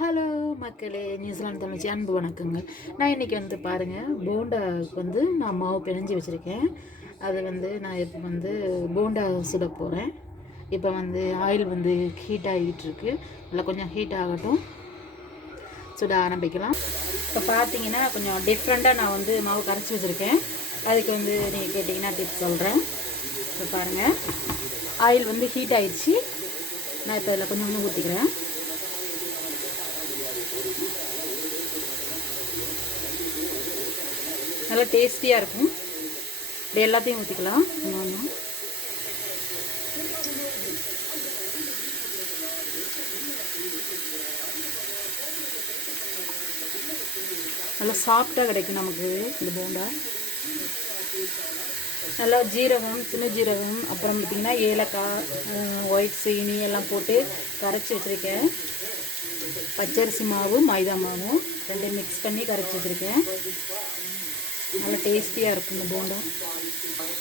Hello மக்களே, New Zealand தமிழ்ச்சி அன்பு வணக்கங்க. நான் இன்றைக்கி பாருங்கள், போண்டாவுக்கு நான் மாவு பிணைஞ்சி வச்சுருக்கேன். அதை நான் இப்போ போண்டா சுட போகிறேன். இப்போ ஆயில் ஹீட் ஆகிட்டுருக்கு. நல்லா கொஞ்சம் ஹீட் ஆகட்டும், சுட ஆரம்பிக்கலாம். இப்போ பார்த்தீங்கன்னா கொஞ்சம் டிஃப்ரெண்ட்டாக நான் மாவு கரைச்சி வச்சுருக்கேன். அதுக்கு நீங்கள் கேட்டிங்கன்னா டிப்ஸ் சொல்கிறேன். இப்போ பாருங்கள், ஆயில் ஹீட் ஆகிடுச்சு. நான் இப்போ இதில் கொஞ்சம் ஊற்றிக்கிறேன். நல்லா டேஸ்டியாக இருக்கும். இப்படி எல்லாத்தையும் ஊற்றிக்கலாம். ஒன்று நல்லா சாஃப்டாக கிடைக்கும் நமக்கு இந்த போண்டா. நல்லா ஜீரகம், சின்ன ஜீரகம், அப்புறம் பார்த்திங்கன்னா ஏலக்காய், ஒயிட் சீனி எல்லாம் போட்டு கரைச்சி வச்சுருக்கேன். பச்சரிசி மாவு, மைதா மாவும் ரெண்டையும் மிக்ஸ் பண்ணி கரைச்சி வச்சுருக்கேன். நல்லா டேஸ்டியாக இருக்கும் இந்த போண்டா.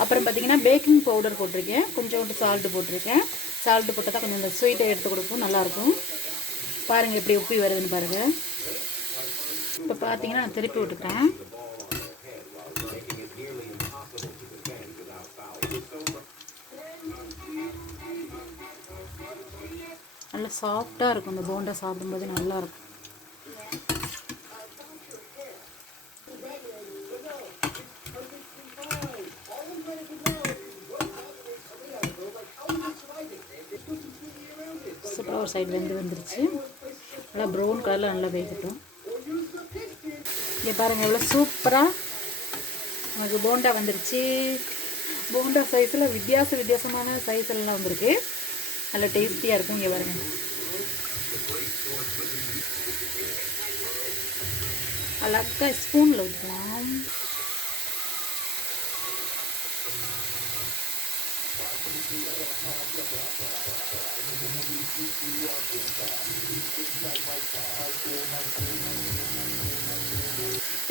அப்புறம் பார்த்திங்கன்னா பேக்கிங் பவுடர் போட்டிருக்கேன், கொஞ்சோண்டு சால்ட்டு போட்டிருக்கேன். சால்ட்டு போட்டால் தான் கொஞ்சம் இந்த ஸ்வீட்டை எடுத்து கொடுக்கும், நல்லாயிருக்கும். பாருங்கள் எப்படி உப்பி வருதுன்னு பாருங்கள். இப்போ பார்த்தீங்கன்னா நான் திருப்பி விட்டுக்கிறேன். நல்லா சாஃப்டாக இருக்கும் இந்த போண்டா, சாப்பிடும்போது நல்லாயிருக்கும். சூப்பராக ஒரு சைடு வந்துருச்சு. நல்லா ப்ரௌன் கலரில் நல்லா வேகட்டும். இங்கே பாருங்கள் எவ்வளோ சூப்பராக நமக்கு போண்டா வந்துருச்சு. போண்டா சைஸில் வித்தியாசமான சைஸ் எல்லாம் வந்திருக்கு. நல்லா டேஸ்டியாக இருக்கும். இங்கே பாருங்கள், அழகாக ஸ்பூனில் ஊற்றலாம்.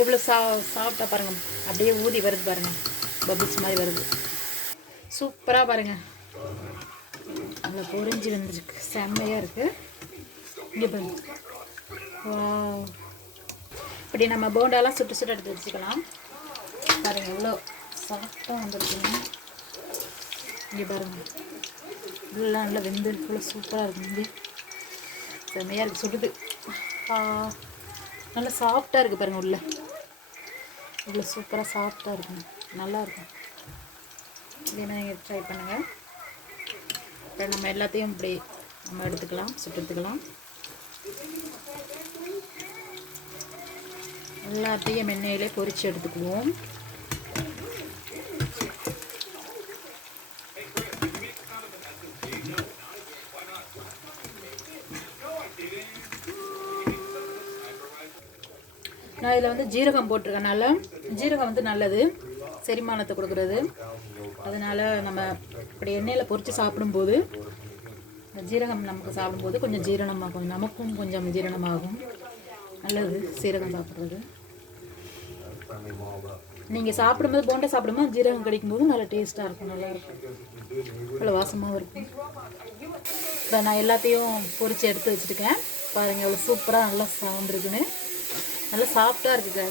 எவ்வளோ சாஃப்டாக பாருங்கள், அப்படியே ஊதி வருது பாருங்கள், பபிள்ஸ் மாதிரி வருது. சூப்பராக பாருங்கள், நல்லா பொரிஞ்சு வந்துருக்கு, செம்மையாக இருக்குது. இங்கே பாருங்க, இப்படி நம்ம போண்டாலாம் சுட்டு எடுத்து வச்சுக்கலாம். பாருங்கள் எவ்வளோ சாஃப்டாக வந்துருக்குங்க. இங்கே பாருங்கள், இதெல்லாம் நல்லா வெந்து இவ்வளோ சூப்பராக இருக்கும். இங்கே செம்மையாக இருக்குது, சுடுது. நல்லா சாஃப்டாக இருக்குது பாருங்கள், உள்ள இவ்வளோ சூப்பராக சாஃப்டாக இருக்கும், நல்லாயிருக்கும். இதே மாதிரி நீங்கள் ட்ரை பண்ணுங்கள். இப்போ நம்ம எல்லாத்தையும் இப்படி நம்ம எடுத்துக்கலாம், சுட்டு எடுத்துக்கலாம். எல்லாத்தையும் எண்ணெயிலே பொரித்து எடுத்துக்குவோம். நான் இதில் ஜீரகம் போட்டிருக்கனால, ஜீரகம் நல்லது, செரிமானத்தை கொடுக்குறது. அதனால் நம்ம இப்படி எண்ணெயில் பொரித்து சாப்பிடும்போது இந்த ஜீரகம் நமக்கு சாப்பிடும்போது கொஞ்சம் ஜீரணமாகும், நமக்கும் கொஞ்சம் ஜீரணமாகும். நல்லது சீரகம் சாப்பிட்றது. நீங்கள் சாப்பிடும்போது, போண்டா சாப்பிடும்போது ஜீரகம் கிடைக்கும்போது நல்லா டேஸ்ட்டாக இருக்கும், நல்லாயிருக்கும், நல்லா வாசமாகவும் இருக்கும். இப்போ நான் எல்லாத்தையும் பொரித்து எடுத்து வச்சுருக்கேன். பாருங்கள் எவ்வளோ சூப்பராக நல்லா சவுண்ட் இருக்குன்னு. நல்லா சாஃப்டாக இருக்குது.